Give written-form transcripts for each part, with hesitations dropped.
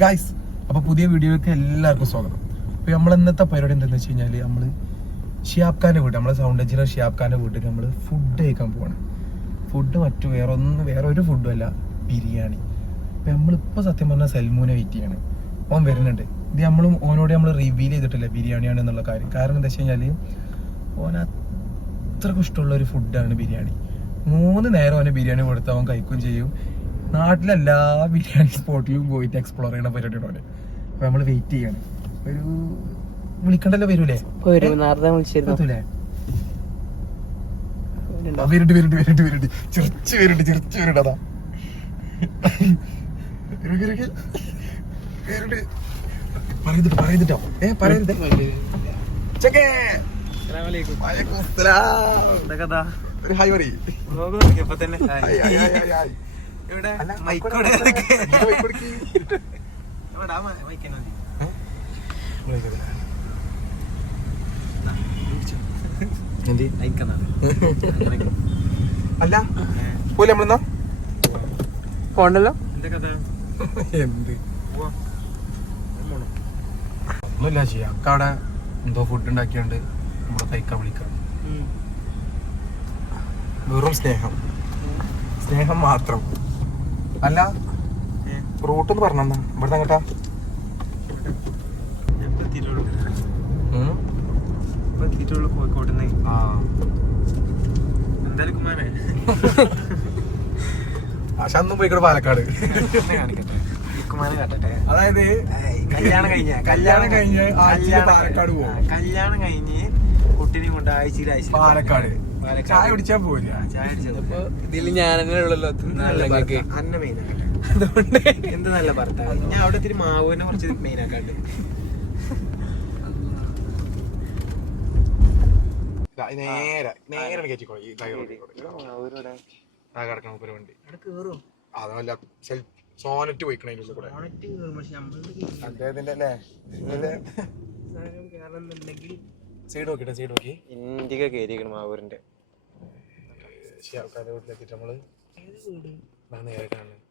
Guys, അപ്പോൾ പുതിയ വീഡിയോയ്ക്ക് എല്ലാവർക്കും സ്വാഗതം. അപ്പോൾ നമ്മൾ ഇന്നത്തെ പരിപാടി എന്താണെന്ന് വെച്ച് കഴിഞ്ഞാൽ നമ്മൾ ഷിയാബ് ഖാൻ്റെ വീട്, നമ്മളെ സൗണ്ട് എഞ്ചിനീയർ ഷിയാബ് ഖാൻ്റെ വീട്ടിൽ നമ്മൾ ഫുഡ് കഴിക്കാൻ പോവാണ്. ഫുഡ് വേറെ ഒരു ഫുഡും അല്ല, ബിരിയാണി. അപ്പോൾ നമ്മളിപ്പോൾ സത്യം പറഞ്ഞാൽ സൽമൂനെ വെയിറ്റ് ചെയ്യാണ്. ഓൻ വരുന്നുണ്ട്. ഇത് ഓനോട് നമ്മൾ റിവീൽ ചെയ്തിട്ടില്ല ബിരിയാണിയാണ് എന്നുള്ള കാര്യം. കാരണം എന്താ വെച്ച് കഴിഞ്ഞാൽ ഓൻ അത്രക്കും ഇഷ്ടമുള്ള ഒരു ഫുഡാണ് ബിരിയാണി. 3 നേരം അവനെ ബിരിയാണി കൊടുത്താൽ അവൻ കഴിക്കുകയും ചെയ്യും. നാട്ടിലെല്ലാ ബിരിയാണി സ്പോട്ടിലും പോയിട്ട് എക്സ്പ്ലോർ ചെയ്യണ പരിപാടിയാണ് അവന്. അപ്പൊ നമ്മള് വെയിറ്റ് ചെയ്യാണ്. ഒരു വിളിക്കണ്ടല്ലോ, വരൂലേ? വരൂലേ? ചിരിച്ചു അതാ പറയുന്നിട്ടോ പറയരുത്. ഒരു ഹായ് പറയ്. അല്ല പോലെ നമ്മളെന്നാ പോണ്ടല്ലോ. എന്ത് ഒന്നുമില്ല, ചെയ്യാം. അവിടെ എന്തോ ഫുഡ് ഉണ്ടാക്കിയോണ്ട് നമ്മളെ കഴിക്കാൻ വിളിക്കാം. വെറും സ്നേഹം മാത്രം. അല്ല റൂട്ട് എന്ന് പറഞ്ഞാ ഇവിടുന്ന് അങ്ങട്ടാ? പക്ഷെ അന്നും പോയിക്കോട്ടെ പാലക്കാട്. അതായത് കല്യാണം കഴിഞ്ഞ് പാലക്കാട് പോകും. കല്യാണം കഴിഞ്ഞ് കുട്ടിനെ കൊണ്ട് ആഴ്ചയിൽ പാലക്കാട് ചായ കുടിച്ചാൽ പോരില്ല. ഇതിൽ ഞാൻ തന്നെ ഉള്ളല്ലോ അന്ന മെയിനാക്കട്ടെ. അതുകൊണ്ട് എന്ത് നല്ല ഭർത്താവ്. ഞാൻ അവിടെ ഇത്തിരി മാവുവിനെ കുറച്ച് മെയിനാക്കാണ്ട്. നേരെ കയറ്റിക്കോളൂ. ഈ വണ്ടി അതല്ല സോനറ്റ് പോയിക്കണ കൂടെ അദ്ദേഹത്തിന്റെ അല്ലേ സൈഡ് നോക്കി ഇന്ത്യക കയറിയിരിക്കണം മാവൂരിന്റെ.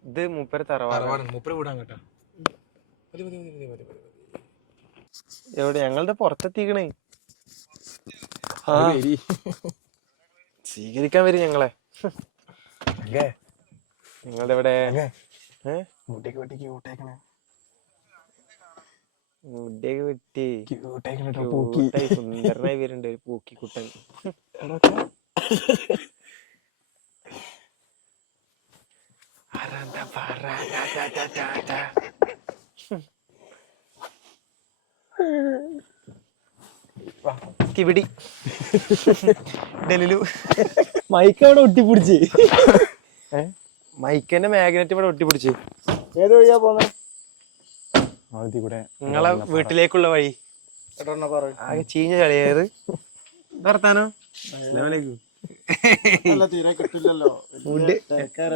ഇത് മൂപ്പര് തറവാട് മൂപ്പര് വീടാൻ കേട്ടാ. എവിടെ? ഞങ്ങളുടെ പുറത്തെത്തിക്കണേ. സ്വീകരിക്കാൻ വരും ഞങ്ങളെ. നിങ്ങളുടെ എവിടെ? മുടിയൊക്കെ വെട്ടി സുന്ദരനായി വരുന്നുണ്ട് ഒരു പൂക്കിക്കുട്ടൻ. കിവിടി ഡെലിലു മൈക്ക് അവിടെ ഒട്ടിപ്പിടിച്ച്. മൈക്കന്റെ മാഗ്നറ്റ് ഇവിടെ ഒട്ടിപ്പിടിച്ച്. ഏത് വഴിയാ പോന്നെ? നിങ്ങളെ വീട്ടിലേക്കുള്ള വഴി ആകെ ചീഞ്ഞ ചളിയായത്. വർത്താനോ?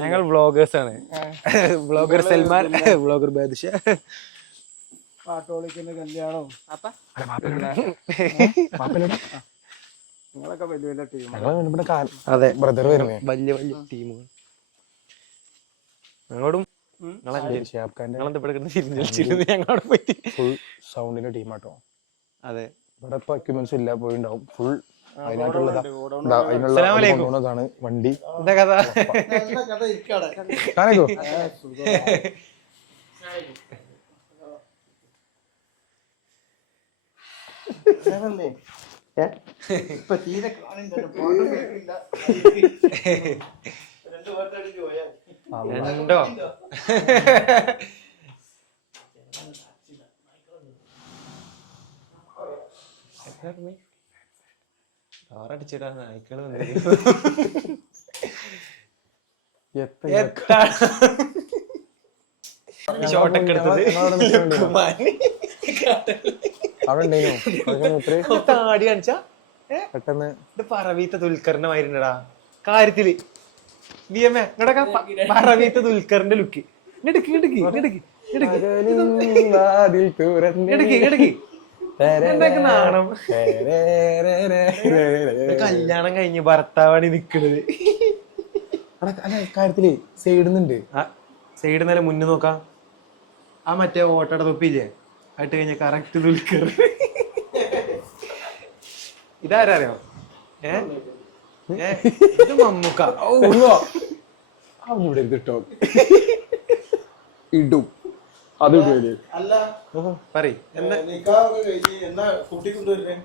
ഞങ്ങൾ വ്ളോഗേഴ്സ് ആണ്. Vlogger Salman, vlogger Badusha. അതെ, ബ്രദർ വരുന്നേ. വലിയ വലിയ ടീമുകൾ. ഞങ്ങളോടും ഞങ്ങളോട് പോയിട്ട് ഫുൾ സൗണ്ടിന്റെ ടീമാട്ടോ. അതെ, ഇവിടെ ഇപ്പൊ എക്യുപ്മെന്റ്സ് ഇല്ല, പോയിണ്ടാവും. ഫുൾ അതിനുള്ള വണ്ടി. എന്താ കഥ? രണ്ടോ ഡോറടിച്ചിടാ നായ്ക്കള് ഷോട്ടൊക്കെ എടുത്തത് താടി കാണിച്ചാ പെട്ടെന്ന്. ഇത് പറവീത്ത ദുൽഖറിന്റെ മാതിരിണ്ടടാ കാര്യത്തില്. പറവീത്ത ദുൽഖറിന്റെ ലുക്ക്. നാണം. കല്യാണം കഴിഞ്ഞ് ഭർത്താവാണ് നിക്കണത്. കാര്യത്തില് സൈഡ് സൈഡ് നേരെ മുന്നേ നോക്കാം. ആ മറ്റേ ഓട്ടയുടെ തൊപ്പിയില്ലേ ആയിട്ട് കഴിഞ്ഞ കറക്റ്റ് ദുൽഖർ. ഇതാരറിയോ? ഇത് മമ്മൂക്ക. ഇവിടെ കിട്ടോ ഇടും അത് പറയ് എന്താ കുട്ടി കൊണ്ടുവരുന്നേ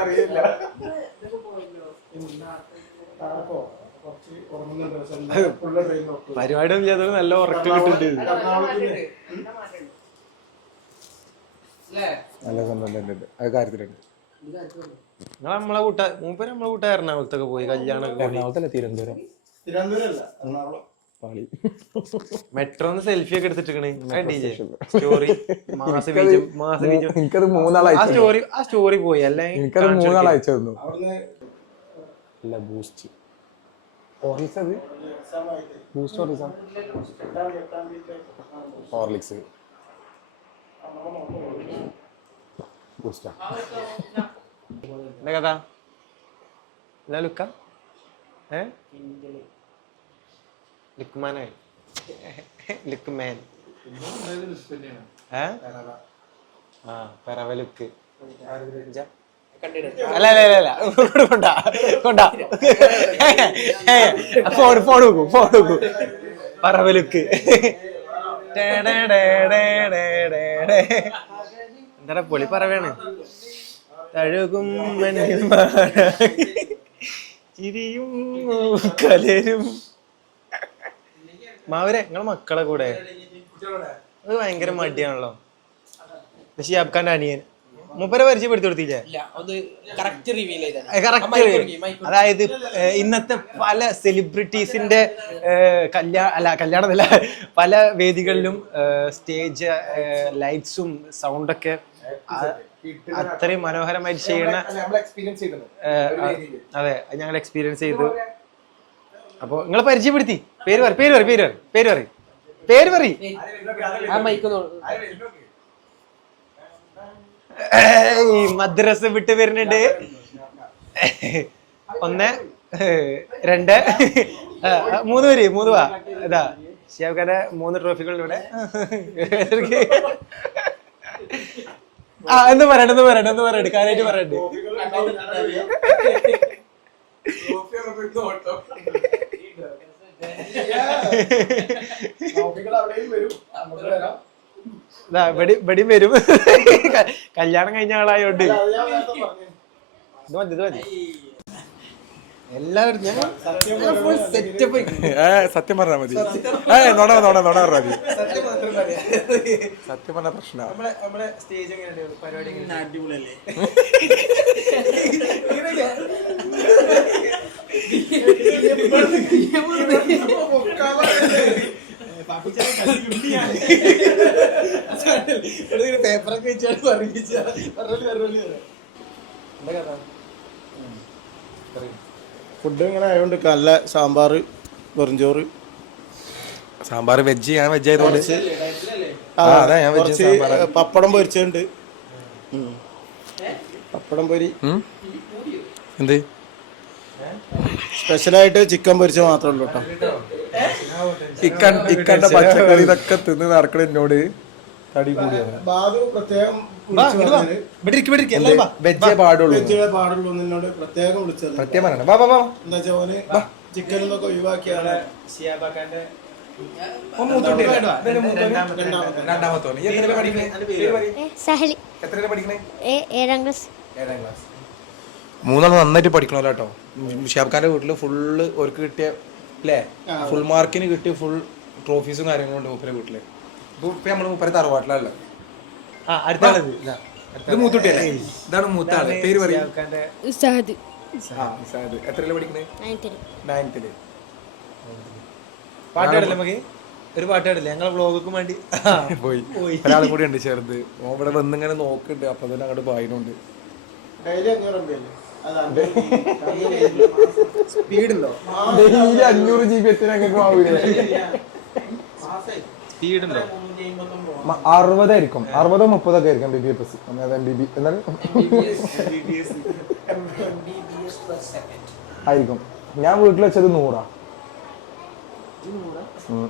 അറിയില്ല. പരിപാടി ഒന്നും ചെയ്യാതെ നല്ല ഉറക്കം കിട്ടുന്നുണ്ട്. നല്ല സംബന്ധം അത് കാര്യത്തിലുണ്ട്. നമ്മളെ മൂപ്പര് നമ്മളെ കൂട്ട എറണാകുളത്തൊക്കെ പോയി കല്യാണം. എറണാകുളത്തല്ല തിരുവനന്തപുരം. മെട്രോന്ന് സെൽഫി ഒക്കെ എടുത്തിട്ട് സ്റ്റോറി ആ സ്റ്റോറി പോയി അല്ലേ? എനിക്കത് 3 നാൾ അയച്ചു തന്നു. അല്ല ബൂസ്റ്റ് ഹോർലിക്സ് ബൂസ്റ്റാ. എന്താ കഥ? എന്താ ലുക്ക? ലുക്മാനായി ലുക്മാൻ. പെറവ ലുക്ക്. അല്ല അല്ല അല്ല കൊണ്ടാ കൊണ്ടാ ഫോൺ നോക്കൂ പറവ ലുക്ക്. എന്താ പൊളി പറവാണ്. തഴുകും ചിരിയും കലരും. മാവരെ നിങ്ങളെ മക്കളെ കൂടെ അത് ഭയങ്കര മടിയാണല്ലോ. ഷിയാബ്ഖാന്റെ അനിയൻ മൂപ്പരെ പരിചയപ്പെടുത്തി കൊടുത്തില്ലേ? കറക്റ്റ്. അതായത് ഇന്നത്തെ പല സെലിബ്രിറ്റീസിന്റെ കല്യാണമല്ല പല വേദികളിലും സ്റ്റേജ് ലൈറ്റ്സും സൗണ്ടൊക്കെ അത്രയും മനോഹരമായിട്ട് ചെയ്യണ. അതെ ഞങ്ങൾ എക്സ്പീരിയൻസ് ചെയ്തു. അപ്പൊ നിങ്ങളെ പരിചയപ്പെടുത്തി പേര് പറയും. മദ്രസ വിട്ട് വരുന്നുണ്ട്. 1 2 3 വാ. ഇതാ ഷിയാബ്ഖാന്റെ 3 ട്രോഫികളിലൂടെ. എന്ന് പറയണ്ട കാര്യമായിട്ട് പറയണ്ട്. ഇവിടെയും വരും. കല്യാണം കഴിഞ്ഞ ആളായോണ്ട് ഇത് മതി. എല്ലാവരും സത്യം പറഞ്ഞാൽ മതി. നോണ പറഞ്ഞാൽ മതി. സത്യം പറഞ്ഞ പ്രശ്നം. നമ്മുടെ സ്റ്റേജ് എങ്ങനെയുണ്ട്? പരിപാടി അടിപൊളിയല്ലേ? പേപ്പറൊക്കെ വെച്ചാൽ ഫുഡ് ഇങ്ങനെ ആയതുകൊണ്ട് നല്ല സാമ്പാർ, വെറുംചോറ്. സാമ്പാർ വെജ്. ഞാൻ വെജ് ആയതുകൊണ്ട് പപ്പടം പൊരിച്ചുണ്ട്. പപ്പടം പൊരി എന്ത് സ്പെഷ്യലായിട്ട് ചിക്കൻ പൊരിച്ച മാത്രമേ ഉള്ളൂ കേട്ടോ. ഇക്കണ്ട പച്ചക്കറി ഇതൊക്കെ തിന്ന് നടക്കണ എന്നോട് തടി കൂടിയാണ്. ബാബു പ്രത്യേകം വെജേ പാടുള്ളൂ. നിന്നോട് പ്രത്യേകം വിളിച്ചത്. പ്രത്യേകം പറയണം. എന്താ ചോന് ചിക്കനും ഒക്കെ ഒഴിവാക്കിയാണ്. മൂന്നാൾ നന്നായിട്ട് പഠിക്കണല്ലോ കേട്ടോ. ഷിയാബ്ഖാന്റെ വീട്ടില് ഫുള്ള് ഓർക്ക് കിട്ടിയ അല്ലേ ഫുൾ മാർക്കിന് കിട്ടിയ ഫുൾ ട്രോഫീസും കാര്യങ്ങളും ഉണ്ട് മൂപ്പരെ വീട്ടില്. ഇപ്പൊ നമ്മള് മൂപ്പരെ തറവാട്ടിലല്ലോ. ഇത് മൂത്തുട്ടിയല്ലേ? ഇതാണ് മൂത്ത ആള്. പേര് പറയും. എത്രയില് പഠിക്കണേ? 9th. പാട്ടാടില്ല നമുക്ക് ഒരു പാട്ടാടില്ല ഞങ്ങളെ വ്ളോഗും വേണ്ടി പോയി. ഒരാളും കൂടി ഉണ്ട് ചെറുത്. ഇവിടെ വന്നിങ്ങനെ നോക്കുന്നുണ്ട്. അപ്പൊ തന്നെ അങ്ങോട്ട് പായുന്നുണ്ട്. സ്പീഡുണ്ടോ? 500 GB എത്തിനൊക്കെ ആവൂലേ? സ്പീഡുണ്ടോ? 60 ആയിരിക്കും. 60 30 ഒക്കെ ആയിരിക്കും BBS. എന്താണ് ആയിരിക്കും. ഞാൻ വീട്ടിൽ വെച്ചത് 100.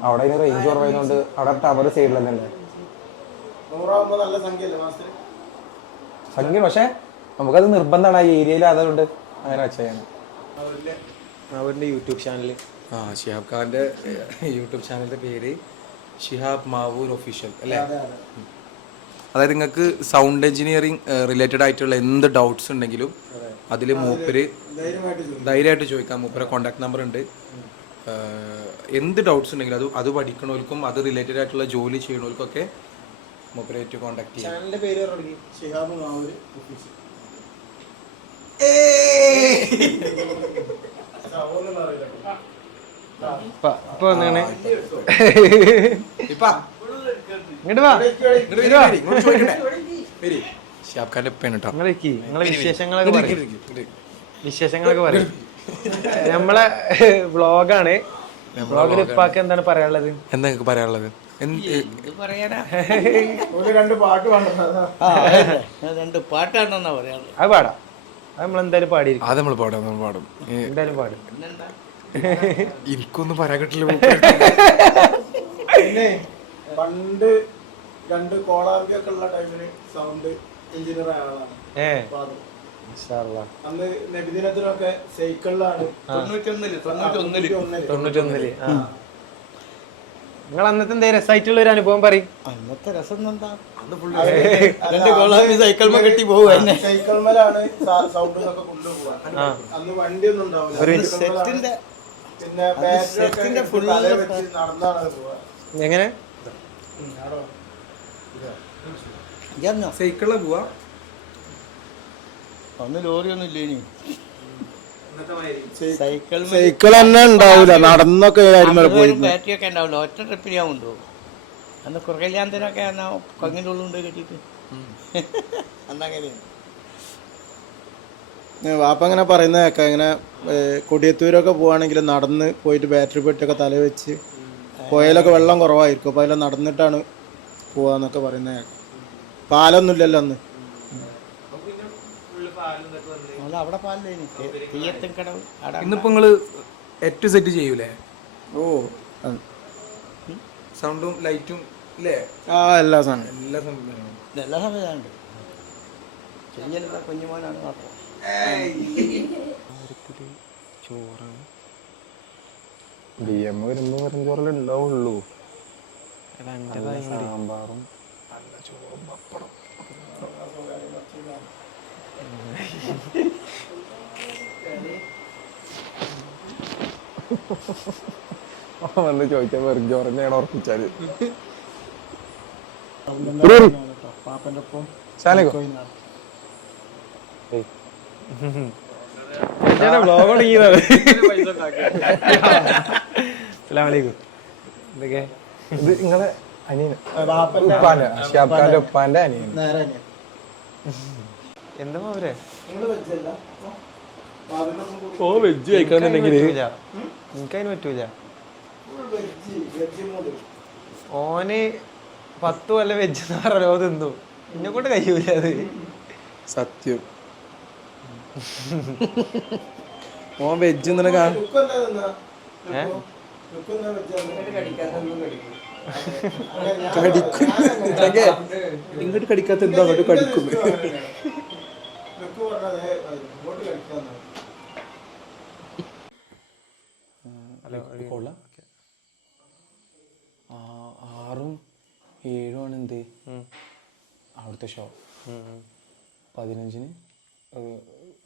അവിടെ അതിന് റേഞ്ച് കുറവായതുകൊണ്ട് അവിടെ ടവർ സൈഡിൽ തന്നെ 100 നല്ല സംഖ്യയല്ലേ മാസത്തിൽ? സംഖ്യ പക്ഷെ നമുക്കത് നിർബന്ധമാണ് ആ ഏരിയയിൽ, അതുകൊണ്ട് അങ്ങനെ വെച്ചാണ്. അവരുടെ യൂട്യൂബ് ചാനല് ഷിഹാബ് ഖാന്റെ യൂട്യൂബ് ചാനലിന്റെ പേര് ഷിഹാബ് മാവൂർ ഒഫീഷ്യൽ അല്ലേ? അതായത് നിങ്ങൾക്ക് സൗണ്ട് എഞ്ചിനീയറിംഗ് റിലേറ്റഡ് ആയിട്ടുള്ള എന്ത് ഡൗട്ട്സ് ഉണ്ടെങ്കിലും അതിൽ മൂപ്പര് ധൈര്യമായിട്ട് ചോദിക്കാം. മൂപ്പരെ കോൺടാക്ട് നമ്പർ ഉണ്ട്. എന്ത് ഡൗട്ട്സ് ഉണ്ടെങ്കിലും അത് പഠിക്കണവർക്കും അത് റിലേറ്റഡ് ആയിട്ടുള്ള ജോലി ചെയ്യണവർക്കൊക്കെ മൂപ്പരായിട്ട് കോൺടാക്ട് ചെയ്യാം. ചാനലിന്റെ പേര് ഷിഹാബ് മാവൂർ ഒഫീഷ്യൽ. ഇപ്പൊ വന്നാണ് ഇങ്ങോട്ട് വാ, ഷിഹാബ് ഖാന്റെ പേണ് കേട്ടോ. നിങ്ങളെ വിശേഷങ്ങളൊക്കെ പറയും. നമ്മളെ വ്ളോഗാണ്. വ്ളോഗിൽ ഇപ്പാക്ക് എന്താണ് പറയാനുള്ളത്? എന്താ നിങ്ങൾക്ക് പറയാനുള്ളത്? രണ്ട് പാട്ട് പാടുന്നത്. രണ്ട് പാട്ടാണെന്നാ പറയാനുള്ളത്. അത് പാടാം. അത് നമ്മളെന്തായാലും പാടിയിരിക്കും. അത് നമ്മൾ പാടും. എന്തായാലും പാടും. എനിക്കൊന്നും പറയാൻ കിട്ടില്ല. പിന്നെ പണ്ട് 2 കോളാമ്പിയൊക്കെ ഉള്ള ടൈമില് സൗണ്ട് എഞ്ചിനീയർ ആയ ആളാണ്. അന്ന് നബിദിനത്തിനൊക്കെ സൈക്കിളിലാണ് 91. നിങ്ങൾ അന്നത്തെ എന്താ രസമായിട്ടുള്ള ഒരു അനുഭവം പറയും. അന്നത്തെ രസം എന്താ? രണ്ട് കോളാമ്പി സൈക്കിൾമ കെട്ടി പോകും. സൈക്കിൾമേലാണ് സൗണ്ട് ഒക്കെ കൊണ്ടുപോവാ. അന്ന് വണ്ടിയൊന്നും ഉണ്ടാവില്ല. സെറ്റിന്റെ പിന്നെ ബാറ്ററി ഫുൾ നടന്നാണ് പോവാ. എങ്ങനെ സൈക്കിളിൽ പോവാ? അന്ന് ലോറിയൊന്നും ഇല്ല. ഇനി സൈക്കിൾ തന്നെ ഉണ്ടാവില്ല, നടന്നൊക്കെ ബാറ്ററി ഒക്കെ ഉണ്ടാവില്ല. ഒറ്റ ട്രിപ്പിൽ ഞാൻ കൊണ്ടുപോകും. അന്ന് കുറകല്യാണത്തിനൊക്കെ എന്നാ കൊങ്ങിൻ്റെ ഉള്ളുണ്ട് കെട്ടിയിട്ട് അന്നങ്ങനെയാണ്. വാപ്പ ഇങ്ങനെ പറയുന്ന കേൾക്കാം. ഇങ്ങനെ കൊടിയത്തൂരൊക്കെ പോവാണെങ്കിൽ നടന്ന് പോയിട്ട് ബാറ്ററി പെട്ടിയൊക്കെ തല വെച്ച് പുഴയിലൊക്കെ വെള്ളം കുറവായിരിക്കും, അപ്പോൾ അതിൽ നടന്നിട്ടാണ് പോവാന്നൊക്കെ പറയുന്ന കേൾക്കാം. പാലൊന്നുമില്ലല്ലോ അന്ന്. അവിടെ പാലില്ല. തീയത്തും കടവ് ഇന്നിപ്പോ നിങ്ങള് എറ്റ് സെറ്റ് ചെയ്യൂലേ? ഓ സൗണ്ടും ലൈറ്റും ഇല്ലേ? എല്ലാ സാധനം എല്ലാ സംവിധാനവും എല്ലാ സംവിധാനമുണ്ട്. ചെയ്യലുള്ള കുഞ്ഞുമോനാണ് മാത്രം. ചോറ് ബിഎം വരുമ്പോ വെറും ചോറല്ലേ ഉണ്ടാവുള്ളൂ. സാമ്പാറും നല്ല ചോറും പപ്പടം. വന്ന് ചോദിച്ചാൽ വെറും ചോറന്നെയാണ് ഉറപ്പിച്ചാല്. പാപ്പൻ്റെ ഒപ്പം വ്ളോഗ് തുടങ്ങിയതാണ്. എന്തൊക്കെ ഇത് നിങ്ങളെ അനിയന് ഉപ്പാന്റെ ഷിഹാബ് ഖാന്റെ ഉപ്പാന്റെ അനിയൻ. എന്താ അവരെ ഓ വെജ് കഴിക്കണമെന്നുണ്ടെങ്കിൽ എനിക്കതിന് പറ്റൂല. ഓന് 10 കൊല്ലം വെജ് നാറോ തിന്നു. എന്നെ കൊണ്ട് കഴിയൂല അത്. സത്യം. ഓൻ വെജ് ഇന്നലെ ഇങ്ങോട്ട് കടിക്കാത്ത എന്താ അങ്ങോട്ട് കടിക്കും. കൊള്ള 6ഉം 7ഉം ആണ് എന്ത് അവിടുത്തെ ഷോ. 15-ന്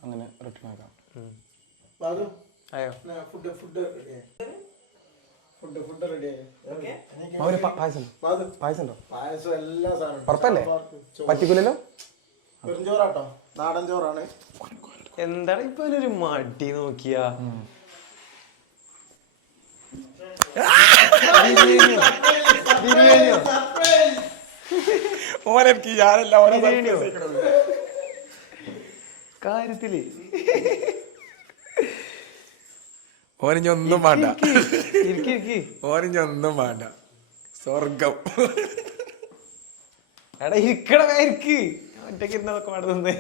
അങ്ങനെ റിട്ടേൺ ആക്കാം. പായസം ഉണ്ടോ? പുറത്തല്ലേ? പറ്റിക്കൂലല്ലോ. ചോറാട്ടോ, നാടൻ ചോറാണ്. എന്താണ് ഇപ്പൊ ഒരു മടി നോക്കിയാ? കാര്യത്തില് ഓനിഞ്ഞൊന്നും വേണ്ട. ഓനിഞ്ഞൊന്നും വേണ്ട. സ്വർഗം. എടാ ഇരിക്കണമായിരിക്ക്. ഒറ്റക്ക് ഇരുന്നതൊക്കെ പാടുന്നോ?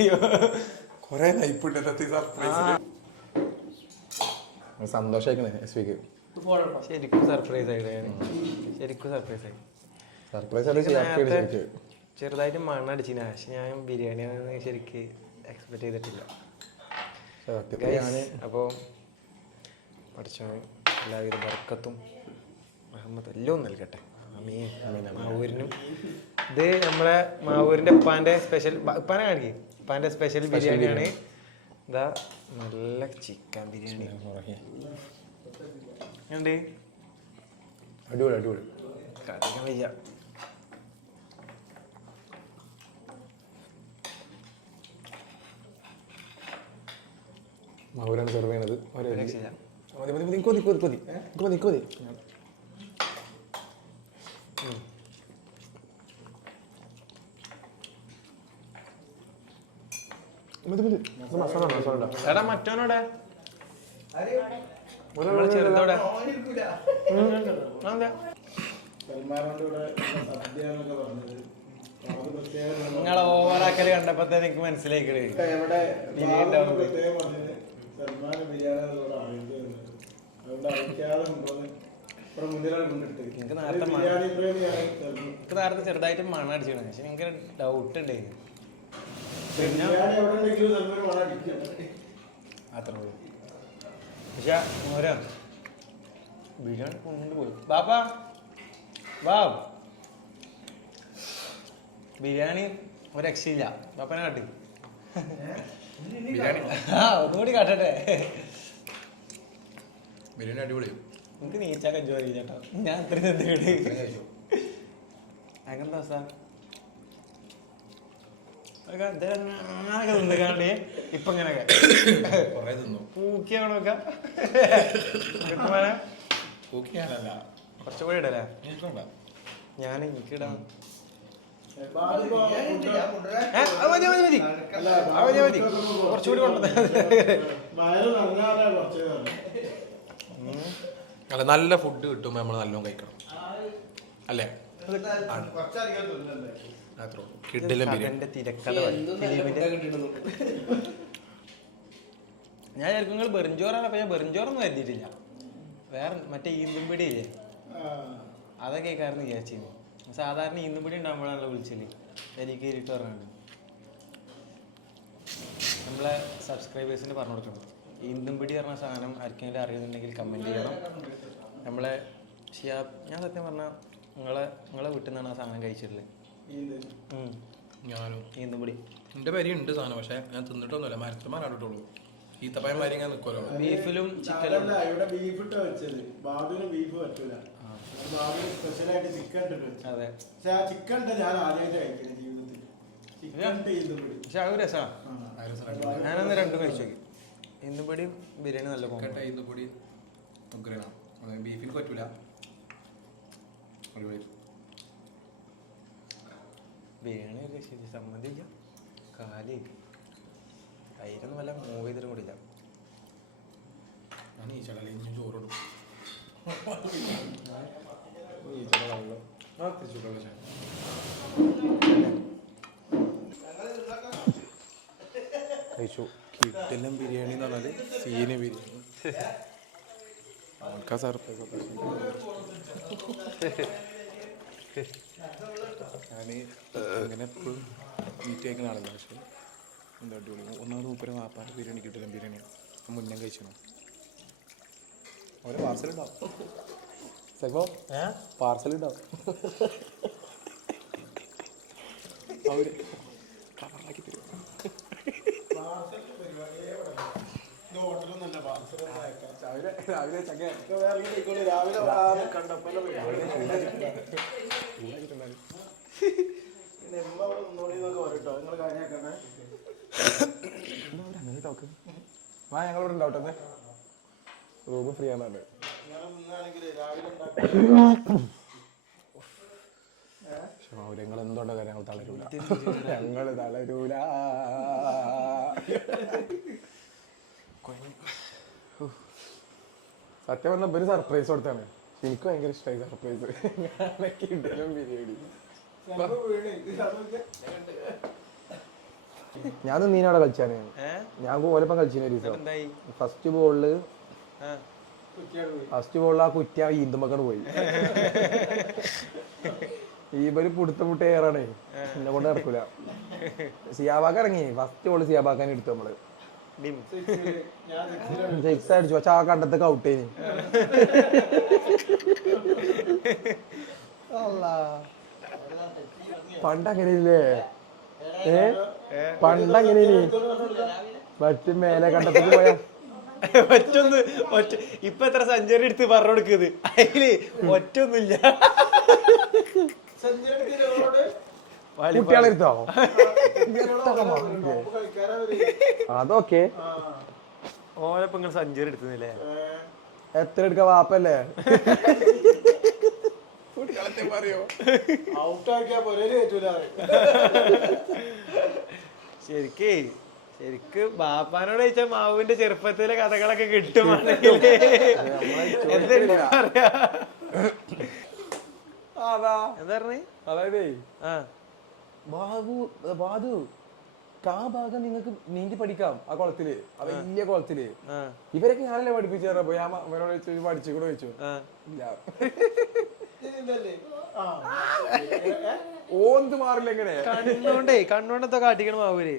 കൊറേ ലൈഫ് ഉണ്ട്. സന്തോഷായിക്കണേ എസ് വിക്ക്. ശരിക്കും സർപ്രൈസ് ആയിട്ട് ശരിക്കും സർപ്രൈസ് ആയി. ചെറുതായിട്ട് മണ്ണടിച്ചിന്, പക്ഷെ ഞാൻ ബിരിയാണി ശരിക്ക് എക്സ്പെക്ട് ചെയ്തിട്ടില്ല. അപ്പോൾ പഠിച്ചവൻ എല്ലാവിധ ബർക്കത്തും റഹ്മത്തും എല്ലാം നൽകട്ടെ. മാവൂരിനും ഇത് നമ്മളെ മാവൂരിൻ്റെ ഉപ്പാൻ്റെ സ്പെഷ്യൽ, ഉപ്പാനെ കാണിക്കേ, ഉപ്പാൻ്റെ സ്പെഷ്യൽ ബിരിയാണിയാണ്. ഇതാ നല്ല ചിക്കൻ ബിരിയാണി ഉണ്ട്, അടിപൊളി അടിപൊളി. കറിക്കാൻ വയ്യ. മാവൂരാണ് സെർവ് ചെയ്യണത്. രക്ഷയില്ല. മതി മതി മതി, കൊതി കൊതി കൊതി കൊതി കൊതി. മതി മതി, മസാല മസാല. എടാ മറ്റോനോടെ ചെറുതോടെ നിങ്ങളെ ഓവറാക്കല് കണ്ടപ്പോ എനിക്ക് മനസ്സിലായിക്കണേ. എനിക്ക് നേരത്തെ ചെറുതായിട്ട് മണം അടിച്ചിരുന്നു, പക്ഷെ എനിക്ക് ഡൗട്ട് ഉണ്ടായിരുന്നു. അത്ര ഉള്ളൂ. പക്ഷെ ഓരോ ബിരിയാണി കൊണ്ടുപോയി ബാപ്പാ വാ. ബിരിയാണി ഒരു രക്ഷയില്ല. ബാപ്പനെ കാട്ടി ബിരിയാണി ഒന്നുകൂടി കാട്ടട്ടെ. ബിരിയാണി അടിപൊളി. എനിക്ക് നീച്ചാക്കാൻ ജോലി ചേട്ടാ, ഞാൻ ഇത്രയും എന്തിനോട് അങ്ങനത്തെ അവസ്ഥ നിന്നുകാണ്ട് ഇപ്പൊ ഇങ്ങനെയൊക്കെ പൂക്കിയാണോക്ക കുറച്ചുകൂടി ഇടല്ലേ? ഞാൻ എനിക്കിടാം. കുറച്ചുകൂടി കൊണ്ടുവന്ന അല്ല, നല്ല ഫുഡ് കിട്ടുമ്പോൾ നമ്മൾ നല്ലോണം കഴിക്കണം അല്ലേ? ഞാൻ ചേർക്കും നിങ്ങൾ ബെറിഞ്ചോറാണ്. അപ്പൊ ഞാൻ ബെറിഞ്ചോറൊന്നും കരുതിയിട്ടില്ല. വേറെ മറ്റേ ഈന്തുംപിടി ഇല്ലേ, അതൊക്കെ ആയിരുന്നു വിചാരിച്ചിരുന്നു. സാധാരണ ഈന്തുംപിടി ഉണ്ടാകുമ്പോഴാണല്ലോ വിളിച്ചില്ല എനിക്ക് കയറിയിട്ട് പറഞ്ഞാണ്. നമ്മളെ സബ്സ്ക്രൈബേഴ്സിന് പറഞ്ഞു കൊടുക്കണം, ഈന്തുംപിടി പറഞ്ഞ സാധനം ആർക്കെങ്കിലും അറിയുന്നുണ്ടെങ്കിൽ കമൻറ്റ് ചെയ്യണം. നമ്മളെ ഞാൻ സത്യം പറഞ്ഞാൽ നിങ്ങളെ വീട്ടിൽ നിന്നാണ് ആ സാധനം കഴിച്ചിട്ടുള്ളത്. ഞാനും ഈന്തുംപിടി എൻ്റെ പേര് ഉണ്ട് സാധനം, പക്ഷെ ഞാൻ തിന്നിട്ടൊന്നുമില്ല. മരത്തുമാർ കണ്ടിട്ടുള്ളൂ. ഈത്തപ്പയം വരി ഞാൻ നിൽക്കുമല്ലോ. ബീഫിലും ചിക്കനും ബീഫ് ഇട്ട് വെച്ചത്. ബാബുവിന് ബീഫ് പറ്റൂല, സ്പെഷ്യലായിട്ട് ചിക്കൻ ഇട്ടിട്ട് വെച്ചു. അതെ, പക്ഷെ ആ ചിക്കൻ ഞാൻ ആദ്യമായിട്ട് കഴിക്കുന്നത് ജീവിതത്തിൽ. ചിക്കൻ പക്ഷെ അത് രസമാണ്. ഞാനന്ന് രണ്ടും കഴിച്ചു നോക്കി. ഈന്തുംപിടി ബിരിയാണി നല്ല ചിക്കൻ ഈന്തുംപിടി ഉഗ്രനാണ്. ബീഫിന് പറ്റൂല. ബിരിയാണി ഒരു രക്ഷ സമ്മതില്ല. കാലി തൈരൊന്നും വല്ല മൂവ് ചെയ്തിട്ടും കൂടില്ല. ഞാൻ ഈ ചടല ഇനി ചോറിടും. കഴിച്ചു. കിട്ടിലും ബിരിയാണി എന്ന് പറഞ്ഞാൽ സീന ബിരിയാണി. ആൾക്കാർ സർപ്രൈസ്. ഞാൻ അങ്ങനെ എപ്പോഴും മീറ്റ് കഴിക്കുന്ന ആളല്ല, പക്ഷേ എന്താ അടിപൊളി. ഒന്നാമത് മൂപ്പര് വാപ്പാൻ്റെ ബിരിയാണി കിട്ടില്ല ബിരിയാണിയാണ് മുന്നേ കഴിച്ചു. അവരെ പാർസൽ ഉണ്ടാവും, ചിലപ്പോൾ പാർസൽ ഉണ്ടാവും. അവര് കവറാക്കി തരും. രാവിലെ കണ്ടപ്പോൾ അങ്ങനെ ടോക്ക് വാ, ഞങ്ങളോട് ഉണ്ടാവട്ടെ. റൂം ഫ്രീ ആണെന്നുണ്ട്. ഞങ്ങൾ എന്തുകൊണ്ടോ ഞങ്ങൾ തളരൂല, ഞങ്ങൾ തളരൂല. സത്യം പറഞ്ഞ ഒരു സർപ്രൈസ് കൊടുത്താണ്. എനിക്ക് ഭയങ്കര ഇഷ്ടമായി സർപ്രൈസ്. ഞാനൊക്കെ ഇടലും ബിരിയാണി. ഞാൻ നീനവിടെ കളിച്ചാണ്. ഞാൻ ഓലപ്പം കളിച്ചിന് ഒരു ദിവസം. ഫസ്റ്റ് ബോളില് ഫസ്റ്റ് ബോളിൽ ആ കുറ്റ ഈന്തുമ്പക്കാണ് പോയി. ഇവര് പുടുത്ത മുട്ട ഏറാണേ, എന്നെ കൊണ്ട് നടക്കൂല. സിയാബാക്ക് ഇറങ്ങി ഫസ്റ്റ് ബോള് സിയാബാക്കാൻ എടുത്തു നമ്മള്. സിക്സ് അടിച്ചു, പക്ഷെ ആ കണ്ടത്തൊക്കെ ഔട്ടേന്. പണ്ടങ്ങനെയല്ലേ? പണ്ടങ്ങനെയാണ് മറ്റു മേലെ കണ്ടത്തൊക്കെ പോയാ ഇപ്പൊ എത്ര സെഞ്ചുറി എടുത്ത് പറഞ്ഞു കൊടുക്കുന്നത്? അതില് ഒറ്റൊന്നുമില്ല. കുട്ടികളെടുത്തോ? അതൊക്കെ ഓരപ്പോ നിങ്ങൾ സെഞ്ചുറി എടുക്കുന്നില്ലേ? എത്ര എടുക്ക വാപ്പല്ലേ? ശരിക്ക് ബാപ്പാനോട് ചോദിച്ചാൽ മാവുവിന്റെ ചെറുപ്പത്തിലെ കഥകളൊക്കെ കിട്ടും. അതായത് ബാധു ആ ഭാഗം നിങ്ങൾക്ക് നീന്തി പഠിക്കാം. ആ കുളത്തില്, ആ വലിയ കുളത്തില് ഇവരൊക്കെ ഞാനല്ലേ പഠിപ്പിച്ചു. പോയി അവരോട് ചോദിച്ചു, പഠിച്ചു കൂടെ ചോദിച്ചു. ഇല്ല, ഓന്ത് മാറില്ല. എങ്ങനെ കണ്ണോണ്ടൊക്കെ കാട്ടിക്കണം മാവൂര്.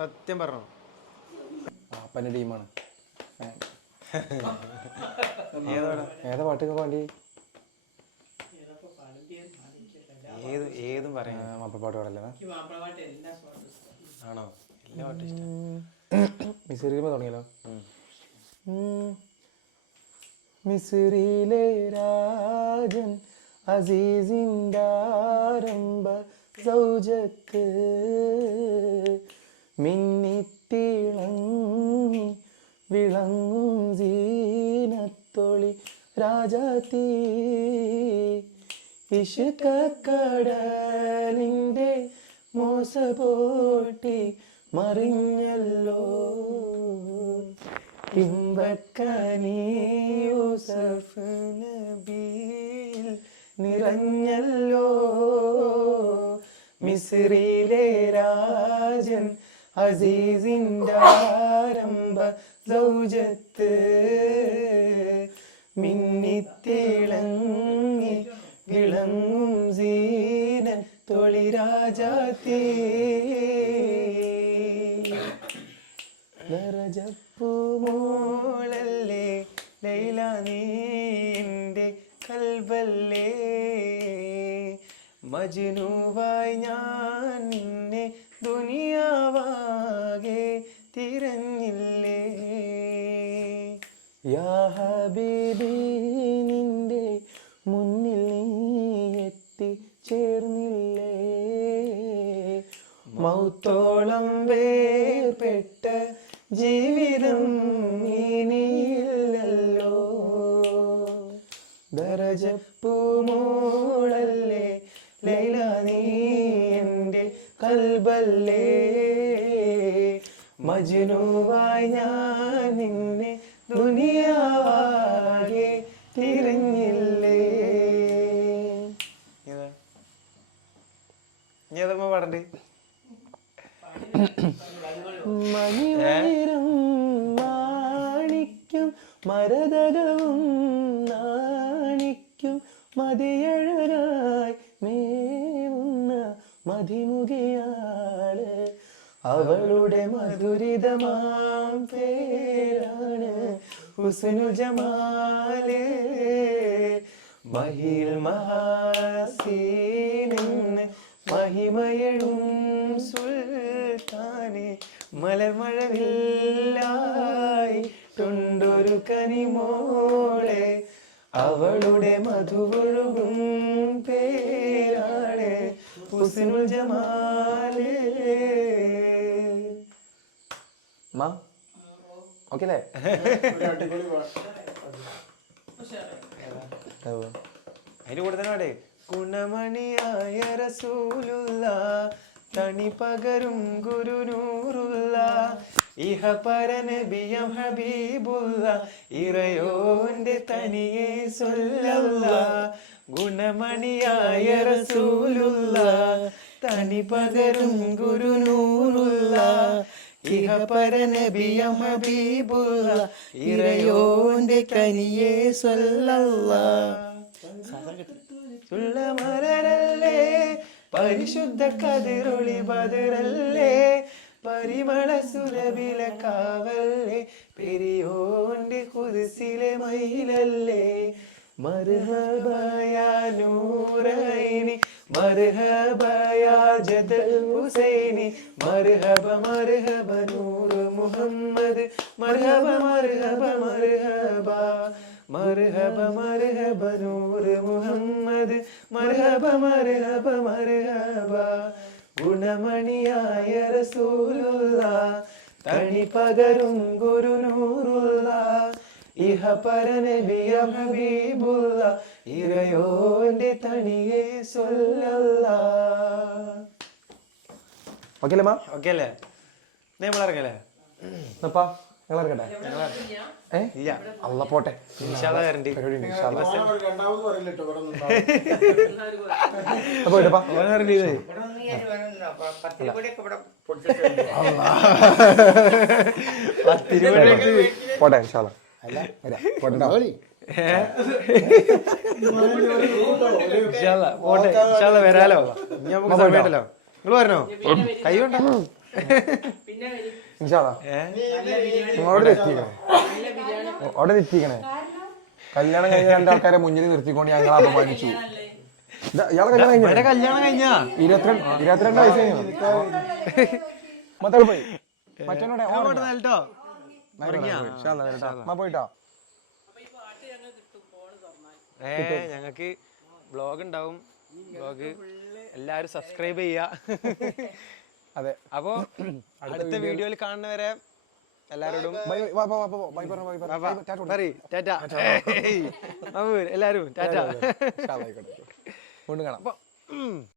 സത്യം പറഞ്ഞു, അപ്പന്റെ ടീമാണ്. ഏതാ പാട്ടൊക്കെ പാടി? ഏതും പറയാം. മാപ്പിളപ്പാട്ട് പാടല്ലേ? ആണോ? എല്ലാ പാട്ടും ഇഷ്ടം. മിസ്രിമ തുടങ്ങിയല്ലോ. മിസ്രിയിലെ രാജൻ അസീസിന്റെ ആരംഭ സൗജത്ത് മിന്നിത്തിളങ്ങി വിളങ്ങും സീനത്തൊളി രാജാത്തി ഇഷ്കക്കടലിന്റെ മോസപോട്ടി മറിഞ്ഞല്ലോ ഇമ്പക്കനീ യൂസഫ് നബിയിൽ നിറഞ്ഞല്ലോ മിസ്രിയിലെ രാജൻ അസീസിന്റെ ആരംഭ സൗജത്ത് മിന്നിത്തിളങ്ങി വിളങ്ങും സീനത്തൊളി രാജാത്തി ദറജപ്പൂമോളല്ലേ ലൈല നീ എൻ്റെ കൽബല്ലേ മജ്നൂവായി ഞാൻ നിന്നെ ദുനിയാവാകെ തിരഞ്ഞില്ലേ യാ ഹബീബി നിന്റെ മുന്നിൽ നീ എത്തിച്ചേർന്നില്ലേ മൗത്തോളം വേർപെട്ട ജീവിതം ഇനിയില്ലല്ലോ ദറജപ്പൂമോളല്ലേ ലൈല നീ എൻ്റെ കൽബല്ലേ മജ്നൂവായി ഞാൻ നിന്നെ ദുനിയാവാകെ തിരഞ്ഞില്ലേ. ഏതമ്മ പാടണ്ടേ? മണിവൈരം മാണിക്കും മരതകവും നാണിക്കും മതിയഴകായി മേവുന്ന മതിമുഖിയാണ് അവളുടെ മധുരിതമാം പേരാണ് ഹുസ്നു ജമാല് മഹിൽ മഹാസീനെന്ന് മഹിമയഴും സുൽത്താനെ മലർമഴവില്ലായിട്ടുണ്ടൊരു കനിമോളെ അവളുടെ മധുവൊഴുകും പേരാണ് ഹുസ്നുൽ ജമാല്. ഓക്കെ അല്ലേ? അതിന്റെ കൂടെ തന്നെ പാടേ ഗുണമണിയായ റസൂലുള്ള തണി പകരും ഗുരുനൂറുള്ള ഇഹ പരനബിയം ഹബീബുള്ള ഇറയോന്റെ തനിയെ സല്ലല്ലാഹ് ഗുണമണിയായ റസൂലുള്ള തനി പകരും ഗുരുനൂറുള്ള ഇഹ പരനബിയ ഹബീബുള്ള ഇറയോന്റെ കനിയേ സ്വല്ലല്ലാഹുള്ള മലരല്ലേ പരിശുദ്ധ കതിരൊളി ബദറല്ലേ പരിമള സുരബില കാവല്ലേ പെരിയോന്റെ കുരിശിലെ മയിലല്ലേ മർഹബയ നൂറൈനി മർഹബയ ജദൽ ഹുസൈനി മർഹബ മർഹബ നൂർ മുഹമ്മദ് മർഹബ മർഹബ മർഹബ മർഹബ മർഹബ നൂർ മുഹമ്മദ് മർഹബ മർഹബ മർഹബ ഗുണമണിയായ റസൂലുള്ള തണി പകരും ഗുരുനൂറുള്ള ഇഹ പരനബിയ ഹബീബുള്ള ഇറയോന്റെ തണിയെ സ്വല്ലല്ലാഹ്. ഓക്കെ അല്ലേ ഓക്കെ അല്ലേ നമ്മളിറങ്ങല്ലേ അപ്പാ ഞങ്ങൾ ഇറങ്ങട്ടെ ഇല്ല അല്ല പോട്ടെ വരണ്ട് രണ്ടാമത് പറയില്ല കേട്ടോ ഇവിടെ നിന്ന് പോയിട്ടപ്പാ പോട്ടെ ഇൻഷാ അല്ലാ പോട്ടെ വരാലോ ഇനി നമുക്ക് സമയമുണ്ടല്ലോ നിങ്ങൾ പറഞ്ഞോ കൈ കൊണ്ടോ അവിടെ നിർത്തിക്കണേ കല്യാണം കഴിഞ്ഞ രണ്ടാൾക്കാരെ മുന്നിൽ നിർത്തിക്കൊണ്ട് ഞങ്ങൾ അപമാനിച്ചു. ഇയാളെ കല്യാണം കഴിഞ്ഞ 22 വയസ്സ് കഴിഞ്ഞു. മറ്റേ പോയി മറ്റോടെ പോയിട്ടോ. ഞങ്ങക്ക് ബ്ലോഗ് ഉണ്ടാവും. ബ്ലോഗ് എല്ലാരും സബ്സ്ക്രൈബ് ചെയ്യാ. അതെ, അപ്പോ അടുത്ത വീഡിയോയിൽ കാണുന്നവരെ എല്ലാരോടും എല്ലാരും ടാറ്റ. വീണ്ടും കാണാം.